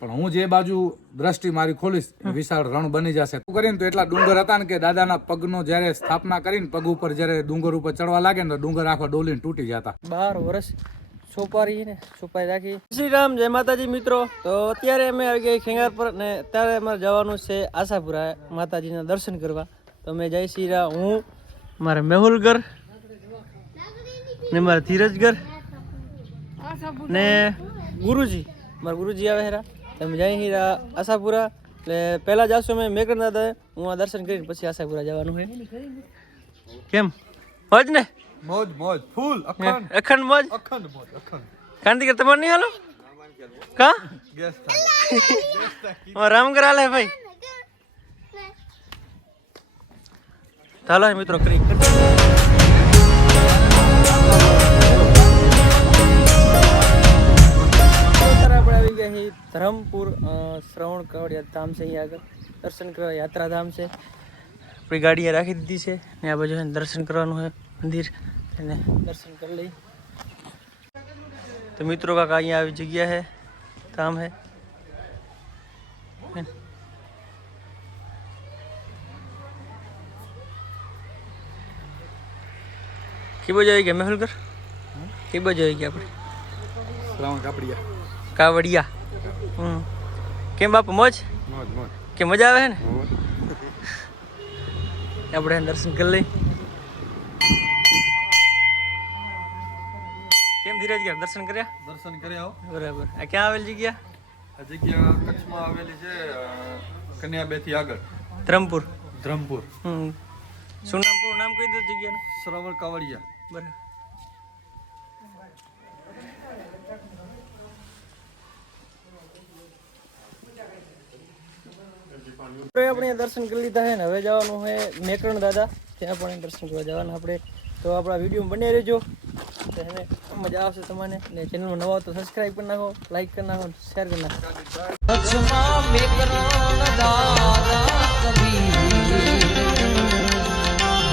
પણ હું જે બાજુ દ્રષ્ટિ મારી ખોલીશ વિશાળ રણ બની જશે. શું કરીને તો એટલા ડુંગર હતા ને કે દાદાના પગનો જ્યારે સ્થાપના કરીને પગ ઉપર જ્યારે ડુંગર ઉપર ચડવા લાગે ને તો ડુંગર આખો ડોલીને તૂટી જતા. બાર વર્ષ સોપારી ને સોપારી રાખી. શ્રી રામ જય માતાજી મિત્રો. તો અત્યારે અમે આવી ગયા ખેંગાર પર ને અત્યારે અમારે જવાનું છે આશાપુરા માતાજીના દર્શન કરવા. તો અમે જય શ્રી રામ. હું મારા મેહુલગર ને મારા ધીરજગર ને ગુરુજી. મારા ગુરુજી આવે હેરા તમે જય હીરા આશાપુરા એટલે પહેલાં જાશું અમે મેકર દાદા હું આ દર્શન કરીને પછી આશાપુરા જવાનું છે. કેમ? મોજ ને? મોજ મોજ. ફૂલ અખંડ. મોજ? અખંડ મોજ અખંડ. કાંતિકર તમારે નહીં હાલો? કા? ઓ રામ કરાલે ભાઈ. ચાલો મિત્રો કરી આપણે આવી ધરમપુર શ્રવણ કવડિયા ધામ છે અહીંયા આગળ. દર્શન કરવા યાત્રાધામ છે. આપણી ગાડીએ રાખી દીધી છે ને આ બાજુ દર્શન કરવાનું છે મંદિર. એને દર્શન કરી લઈ તો મિત્રો કાકા અહીંયા આવી જગ્યા है ધામ છે. કે બાજુ આવી ગયા મેહુલકર કે બાજુ આવી ગયા આપણે? શ્રાવણ કાપડિયા. કાવડિયા. કેમ બાપુ મોજ? કે મજા આવે ને? આપણે દર્શન કરી લઈ કેમ ધીરજ ગયા? દર્શન કર્યા? દર્શન કર્યા બરાબર. આ ક્યાં આવેલી જગ્યા? આ જગ્યા કચ્છમાં આવેલી છે કન્યા બેથી આગળ. ધરમપુર. ધરમપુર. હમ. શું નામ નામ કહી દો જગ્યાનું. શ્રવણ કાવડિયા. બરાબર. આપણે દર્શન કરી લીધા છે ને હવે જવાનું છે મેકરણ દાદા. ત્યાં પણ દર્શન કરવા જવાના આપણે. તો આપણા વીડિયો બને રહેજો. એને મજા આવશે તમને. ને ચેનલમાં નવા તો સબસ્ક્રાઈબ કરી નાખો લાઈક કરી નાખો શેર કરી નાખો.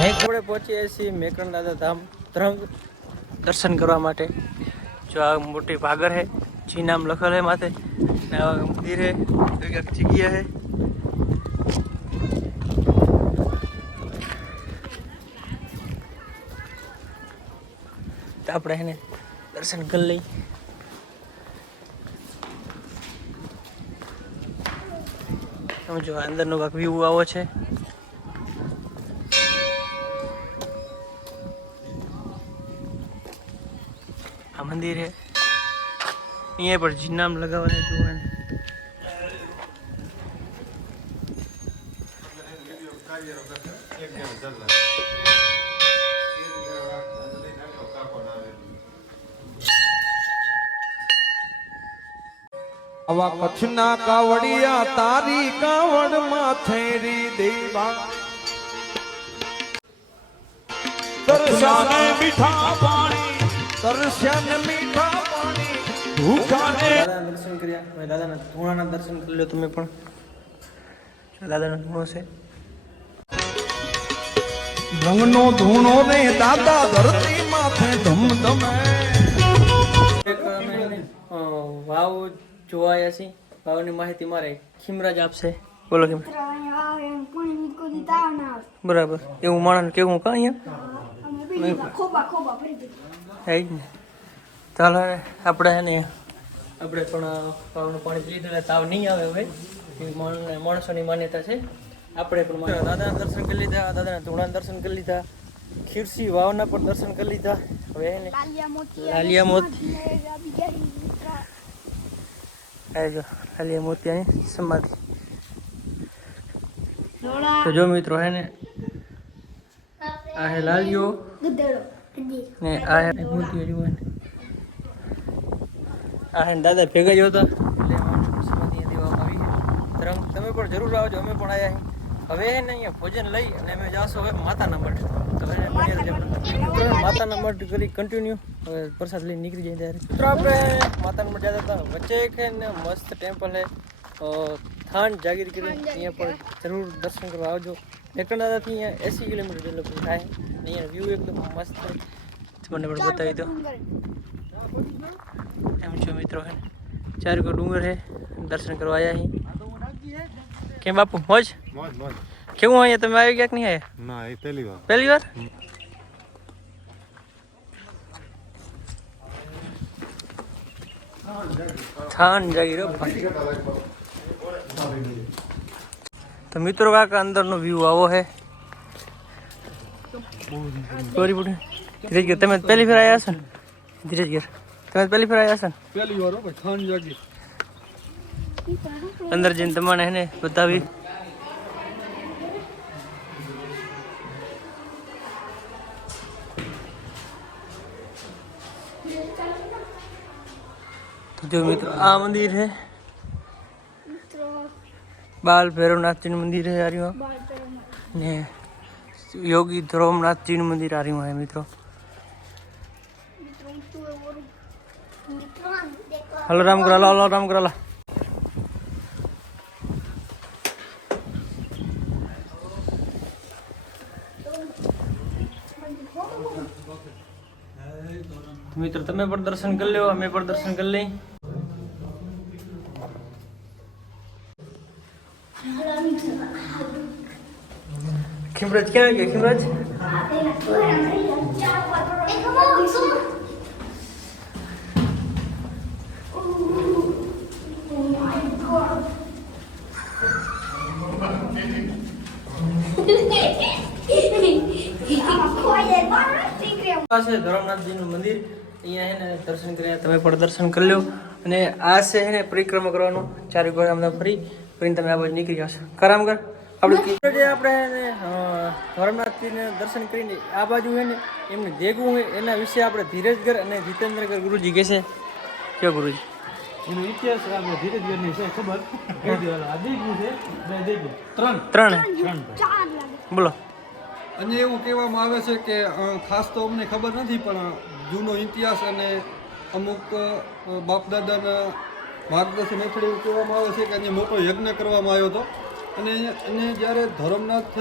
આપણે પહોંચીએ છીએ મેકરણ દાદા ધામ ત્રંગ દર્શન કરવા માટે. જો આ મોટી ભાગર હે જી નામ લખેલ હે માથે. મંદિર હે જગ્યા હે આપણે એને દર્શન કરી લઈ તમે જો અંદરનો ભાગ વ્યૂ આવો છે. આ મંદિર है અહીંયા પર જીનામ નામ લગાવવા છે આવા કચ્છના કાવડિયા તારી કાવડમાં થેરી દેવા. તરસાને મીઠા પાણી તરસ્યાને મીઠા પાણી. ભૂખાને દર્શન કર્યા. મેં દાદાના ધૂણાના દર્શન કરી લો તમે પણ. દાદાનો ધૂણો છે. રંગનો ધૂણો રે દાદા ધરતી માથે ધમ ધમે વાવ જોવા આવ્યા છીએ. વાવની માહિતી મારે ખીમરાજ આપશે. બોલો કેમ બરાબર. એવું માણસ કેવું કાં અહીંયા? હે જ ને. ચાલો આપણે એને આપણે પણ વાવનું પાણી પી લીધું તાવ નહીં આવે હવે. માણસોની માન્યતા છે. આપણે પણ દાદાના દર્શન કરી લીધા દાદાના ધૂણા દર્શન કરી લીધા ખીરસી વાવના પણ દર્શન કરી લીધા. હવે એને લાલિયા મોતી જો લાલિયા મોતિયાની સમાધિ. તો જો મિત્રો હે ને આ હે લાલિયો. ને આ હે મોતિયો જુઓ ને. આ હે દાદા ભેગા જ હતા. એટલે સમાધિ દેવામાં આવી છે. તમે પણ જરૂર આવજો અમે પણ આવ્યા હવે હે ને અહીંયા ભોજન લઈ અને અમે જાશું હવે માતાના મઠ તો એને બની રહેજો મિત્રો માતાના મઠ કરી કન્ટિન્યુ હવે પ્રસાદ લઈને નીકળી જાય ત્યારે. મિત્રો આપણે માતાના મઠ જતા હતા. વચ્ચે એક હે ને મસ્ત ટેમ્પલ હે અ, થાન જાગીર કરી. અહીંયા પણ જરૂર દર્શન કરવા આવજો. એકણ દાદાથી અહીંયા એસી કિલોમીટર જેટલું થાય. અને અહીંયા વ્યૂ એકદમ મસ્ત. છે મને પણ બતાવી દો. એમ છો મિત્રો? હે ને? ચાર કો ડુંગર હે દર્શન કરવા આવ્યા અહીં કેમ બાપુ મોજ? મોજ મોજ. કેવું અહીંયા? તમે આવી ગયા કે નહીં આવ્યા? ના એ પહેલી વાર. પહેલી વાર? થાન જાગી રહ્યો ભાઈ. તો મિત્રો કાકા અંદરનો વ્યૂ આવો હે. સોરી બુડે ધીરજ ગર તમે પહેલી ફેર આવ્યા છો ને? ધીરજ ગીર તમે પહેલી ફેર આવ્યા છો ને? પહેલી વાર હો ભાઈ ખાન જાગી. અંદર જઈને તમારે એને બતાવી. તો જો મિત્રો આ મંદિર છે બાલ ભૈરવનાથજીનું મંદિર છે આર્યું ને યોગી ધ્રુવનાથજીનું મંદિર આર્યું છે મિત્રો. હલો રામ કરાલા હલો રામ કરાલા મિત્રો તમે પણ દર્શન કરી લો અમે પણ દર્શન કરી લઈ ખીમરાજ ક્યાં ગયા ખીમરાજ આ છે ધરમનાથજીનું મંદિર. અહીંયા હે ને દર્શન કર્યા તમે પણ દર્શન કરી લો અને આ છે હે ને પરિક્રમા કરવાનું. ચારે ગોળા અમને ફરી ફરીને તમે આ બાજુ નીકળી જશો. કરામ કર. આપણે જે આપણે હે ને ધરમનાથજીને દર્શન કરીને આ બાજુ હે ને એમને દેગું હોય એના વિશે આપણે ધીરજગર અને જીતેન્દ્રગર ગુરુજી કહે છે. કે ગુરુજી? એનો ઇતિહાસ આપણે ધીરે ધીરે છે ખબર? છે? ત્રણ. ત્રણ. બોલો. અને એવું કહેવામાં આવે છે કે ખાસ તો અમને ખબર નથી પણ જૂનો ઇતિહાસ અને અમુક બાપદાદાના માર્ગદર્શન હેઠળ એવું કહેવામાં આવે છે કે અહીંયા મોટો યજ્ઞ કરવામાં આવ્યો હતો. અને અને જ્યારે ધરમનાથ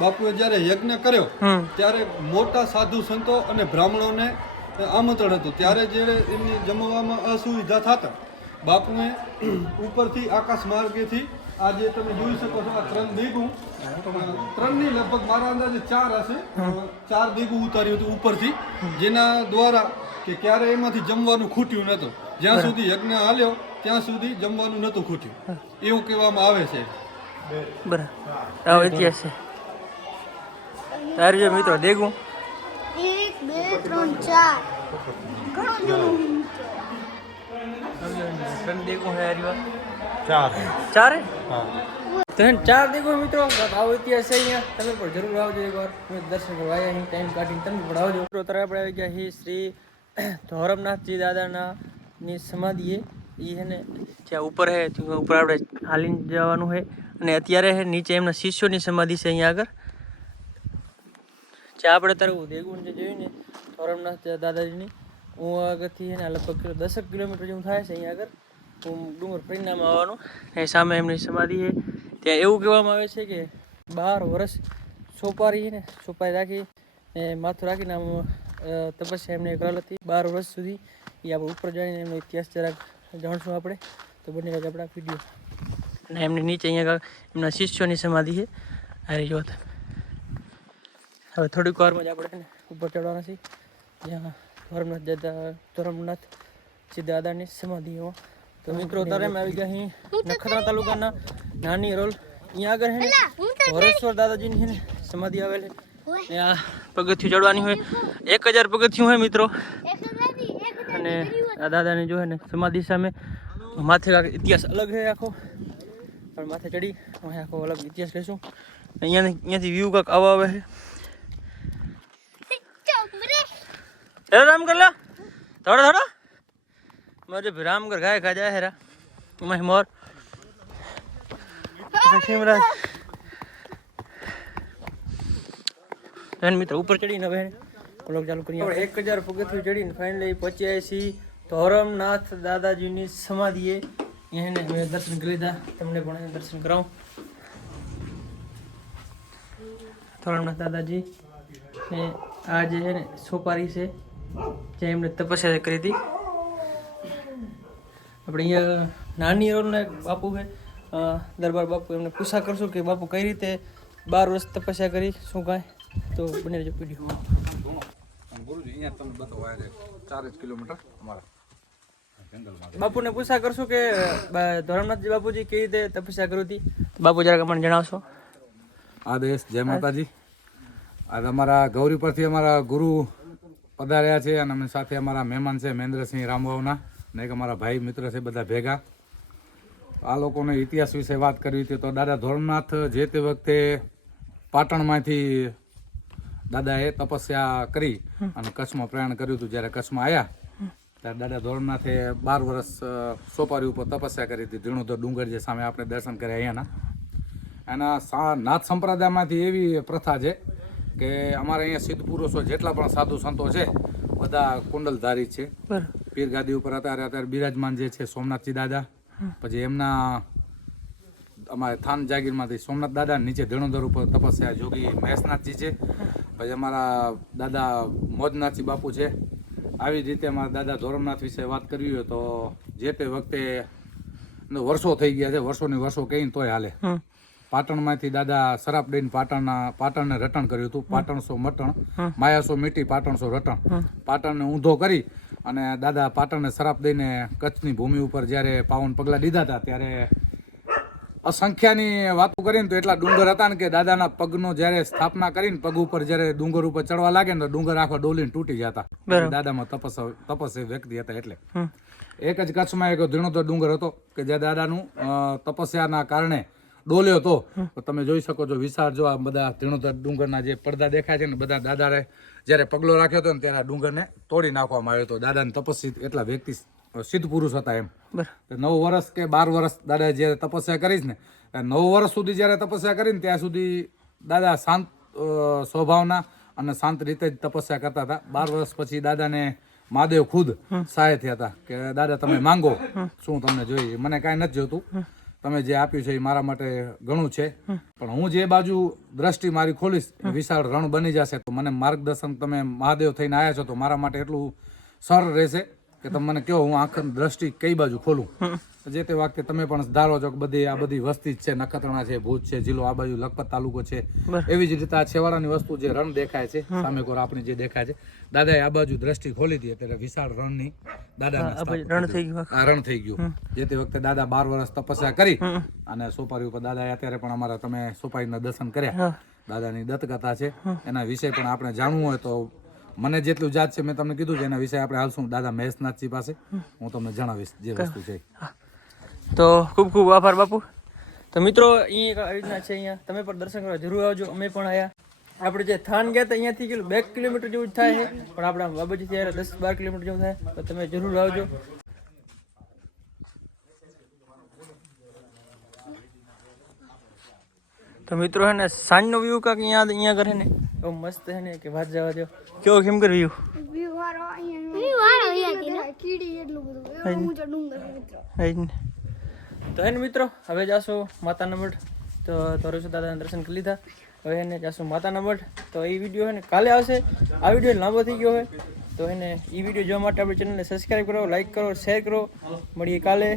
બાપુએ જ્યારે યજ્ઞ કર્યો ત્યારે મોટા સાધુ સંતો અને બ્રાહ્મણોને આમંત્રણ હતું. ત્યારે જ્યારે એમની જમવામાં અસુવિધા થતા બાપુએ ઉપરથી આકાશ માર્ગેથી આ જે તમે જોઈ શકો છો આ ત્રણ દીગું. ત્રણની લગભગ મારા અંદાજે ચાર હશે. ચાર દીગું ઉતાર્યું હતું ઉપરથી. જેના દ્વારા કે ક્યારે એમાંથી જમવાનું ખૂટ્યું નહોતું. જ્યાં સુધી યજ્ઞ હાલ્યો ત્યાં સુધી જમવાનું નહોતું ખૂટ્યું. એવું કહેવામાં આવે છે. બરાબર. આવો ઇતિહાસ છે. તારે જો મિત્રો દેગું. એક બે ત્રણ ચાર. ઘણું જૂનું ત્રણ દેગું હે હરિવા ચાર. ચારે? હા. તો ચાર દેખો મિત્રો આવો ઇતિહાસ છે અહીંયા. તમે પણ જરૂર આવજો એકવાર. તમે દર્શન કરવા આવ્યા અહીં ટાઈમ કાઢીને તમે પણ આવજો. મિત્રો તરફ આપણે આવી ગયા છીએ શ્રી ધોરમનાથજી દાદાના ની સમાધિએ. એ છે ને જ્યાં ઉપર હે ત્યાં ઉપર આપણે હાલીને જવાનું છે અને અત્યારે હે નીચે એમના શિષ્યોની સમાધિ છે અહીંયા આગળ. જ્યાં આપણે તરવું દેગુણ જે જોયું ને ધોરમનાથ દાદાજીની હું આગળથી છે લગભગ દસક કિલોમીટર જેવું થાય છે અહીંયા આગળ. ડુંગર પરિણામ આવવાનું. એ સામે એમની સમાધિ છે. ત્યાં એવું કહેવામાં આવે છે કે બાર વર્ષ સોપારી ને, સોપારી રાખી ને માથું રાખીને આમ તપસ્યા એમને કરેલ હતી. બાર વર્ષ સુધી એ આપણે ઉપર જઈને એમનો ઇતિહાસ જરાક જાણશું આપણે. તો બંને રાજ આપણા વીડિયો અને એમની નીચે અહીંયા એમના શિષ્યોની સમાધિ છે. અરે જોત હવે થોડીક વારમાં જ આપણે એને ઉપર ચડવાના છીએ. જ્યાં ધોરમનાથ જતા ધર્મનાથ શ્રી દાદાની સમાધિઓ તો મિત્રો તારે મેં આવી ગયા અહીં નખત્રા તાલુકાના નાની રોલ. અહીંયા આગળ હે હરેશ્વર દાદાજીની હે સમાધિ આવેલી. ને પગથિયું ચડવાની હોય. એક હજાર પગથિયું હોય મિત્રો. અને આ દાદાને જો ને સમાધિ સામે માથે ઇતિહાસ અલગ હે આખો. પણ માથે ચડી અમે આખો અલગ ઇતિહાસ લેશું અહીંયા અહીંયાથી વ્યૂ કાંક આવા આવે છે રામ કરલા થોડા થોડા मुझे भी राम कर गाय खा जाए हेरा मैं मोर शिमराज બેન મિત્ર ઉપર ચડીને હવે બ્લોગ ચાલુ કરીએ આપણે એક હજાર પગથિયું ચડીને ફાઇનલી પહોંચ્યા છીએ ધોરમનાથ દાદાજીની સમાધિએ એને મેં દર્શન કરી લીધા તમને પણ અહીંયા દર્શન કરાવું ધોરમનાથ દાદાજી ને આ જે છે ને સોપારી છે જે એમને તપસ્યા કરી હતી આપણે અહીંયા નાની રોલના બાપુ છે. દરબાર બાપુ એમને પૂછા કરશું કે બાપુ કઈ રીતે બાર વર્ષ તપસ્યા કરી, શું કાંઈ? તો બને રહેજો વીડિયો ગુરુજી અહીંયા તમને બતાવવા ચાર જ કિલોમીટર અમારા બાપુને પૂછા કરશું કે ધરમનાથજી બાપુજી કેવી રીતે તપસ્યા કરી હતી? બાપુ જરાક મને જણાવશો. આદેશ જય માતાજી. આજ અમારા ગૌરી પરથી અમારા ગુરુ પધાર્યા છે અને અમે સાથે અમારા મહેમાન છે, મહેન્દ્રસિંહ રામવાવના. ને કે મારા ભાઈ મિત્ર છે બધા ભેગા. આ લોકોને ઇતિહાસ વિશે વાત કરવી હતી તો દાદા ધોરણનાથ જે તે વખતે પાટણમાંથી દાદાએ તપસ્યા કરી અને કચ્છમાં પ્રયાણ કર્યું હતું જ્યારે કચ્છમાં આવ્યા ત્યારે દાદા ધોરણનાથે બાર વર્ષ સોપારી ઉપર તપસ્યા કરી હતી. ધીણોધર ડુંગર જે સામે આપણે દર્શન કર્યા અહીંયાના. એના નાથ સંપ્રદાયમાંથી એવી પ્રથા છે કે અમારે અહીંયા સિદ્ધ પુરુષો જેટલા પણ સાધુ સંતો છે, બધા કુંડલધારી છે. બરાબર પીર ગાદી ઉપર અત્યારે અત્યારે બિરાજમાન જે છે સોમનાથજી દાદા. પછી એમના અમારે થાન જાગીરમાંથી સોમનાથ દાદા નીચે ધીણોધર ઉપર તપસ્યા જોગી મહેશનાથજી છે. પછી અમારા દાદા મોજનાથજી બાપુ છે. આવી રીતે અમારા દાદા ધોરમનાથ વિશે વાત કરવી હોય તો જે તે વખતે વર્ષો થઈ ગયા છે. વર્ષોની વર્ષો કહીને તોય હાલે. પાટણમાંથી દાદા શરાબ દઈને પાટણના પાટણને રટણ કર્યું હતું. પાટણસો મટણ માયાસો મીઠી પાટણસો રટણ. પાટણને ઊંધો કરી અને દાદા પાટણને શરાપ દઈને કચ્છની ભૂમિ ઉપર જ્યારે પાવન પગલાં લીધા હતા ત્યારે અસંખ્યાની વાતો કરીને તો એટલા ડુંગર હતા ને કે દાદાના પગનો જ્યારે સ્થાપના કરીને પગ ઉપર જ્યારે ડુંગર ઉપર ચડવા લાગે ને તો ડુંગર આખો ડોલીને તૂટી જતા. દાદામાં તપસ તપસ્વી વ્યક્તિ હતા એટલે. એક જ કચ્છમાં એક ધીણોધર ડુંગર હતો કે જે દાદાનું તપસ્યાના કારણે ડોલ્યો હતો તો તમે જોઈ શકો છો વિશાળ જો આ બધા ધીણોધર ડુંગરના જે પડદા દેખાય છે ને બધા દાદાએ જ્યારે પગલો રાખ્યો હતો ને ત્યારે આ ડુંગરને તોડી નાખવામાં આવ્યો હતો. દાદાને તપસ્વી એટલા વ્યક્તિ સિદ્ધ પુરુષ હતા એમ. નવ વર્ષ કે બાર વર્ષ દાદાએ જ્યારે તપસ્યા કરીશ ને નવ વર્ષ સુધી જ્યારે તપસ્યા કરીને ત્યાં સુધી દાદા શાંત સ્વભાવના અને શાંત રીતે જ તપસ્યા કરતા હતા. બાર વર્ષ પછી દાદાને મહાદેવ ખુદ સહાય થયા હતા કે દાદા તમે માંગો. શું તમને જોઈએ? મને કાંઈ નથી જોતું. તમે જે આપ્યું છે એ મારા માટે ઘણું છે. પણ હું જે બાજુ દ્રષ્ટિ મારી ખોલીશ વિશાળ રણ બની જશે. તો મને માર્ગદર્શન તમે મહાદેવ થઈને આવ્યા છો તો મારા માટે એટલું સરળ રહેશે. કે તમે મને કહો હું આંખ દ્રષ્ટિ કઈ બાજુ ખોલું? જે તે વખતે તમે પણ ધારો છો કે બધી આ બધી વસ્તી જ છે નખત્રાણા છે ભુજ છે જિલ્લો આ બાજુ લખપત તાલુકો છે. એવી જ રીતે આ છેવાડાની વસ્તુ જે રણ દેખાય છે સામે કોર આપણી જે દેખાય છે. દાદાએ આ બાજુ દ્રષ્ટિ ખોલી હતી અત્યારે વિશાળ રણની દાદાને આ રણ થઈ ગયું. આ રણ થઈ ગયું. જે તે વખતે દાદા બાર વર્ષ તપસ્યા કરી અને સોપારી ઉપર દાદાએ અત્યારે પણ અમારા તમે સોપારીના દર્શન કર્યા. દાદાની દત્તકથા છે. એના વિશે પણ આપણે જાણવું હોય તો મને જેટલું જાત છે, મેં તમને કીધું છે, એના વિશે આપણે હાલશું. દાદા મહેશનાથજી પાસે. હું તમને જણાવીશ જે વસ્તુ છે. તો ખૂબ ખૂબ આભાર, બાપુ. તો મિત્રો અહીંયા આવી રીતના છે અહીંયા. તમે પણ દર્શન કરવા જરૂર આવજો. અમે પણ આવ્યા આપણે જે થાન ગયા હતા, અહીંયાથી કેટલું, બે કિલોમીટર જેવું જ થાય છે. પણ આપણા બાબાજી ત્યારે દસ બાર કિલોમીટર જેવું થાય. તો તમે જરૂર આવજો. તો મિત્રો હે ને સાંજનો વ્યૂ કાંક અહીંયા અહીંયા કરે ને બહુ મસ્ત હે ને કે વાત જવા દો કેવો કેમ કર વ્યૂ વ્યૂ વાળો અહીંયા વ્યૂ વાળો અહીંયા કીડી એટલું બધું. એવો ડુંગર મિત્રો. તો એને મિત્રો હવે જાશું માતાના મઠ તો તોરેશ્વર દાદાના દર્શન કરી લીધા. હવે એને જાશું માતાના મઠ તો એ વીડિયો છે ને કાલે આવશે. આ વીડિયો લાંબો થઈ ગયો હોય તો એને એ વીડિયો જોવા માટે આપણી ચેનલને સબસ્ક્રાઈબ કરો લાઈક કરો શેર કરો. મળીએ કાલે.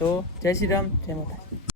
તો જય શ્રી રામ જય માતા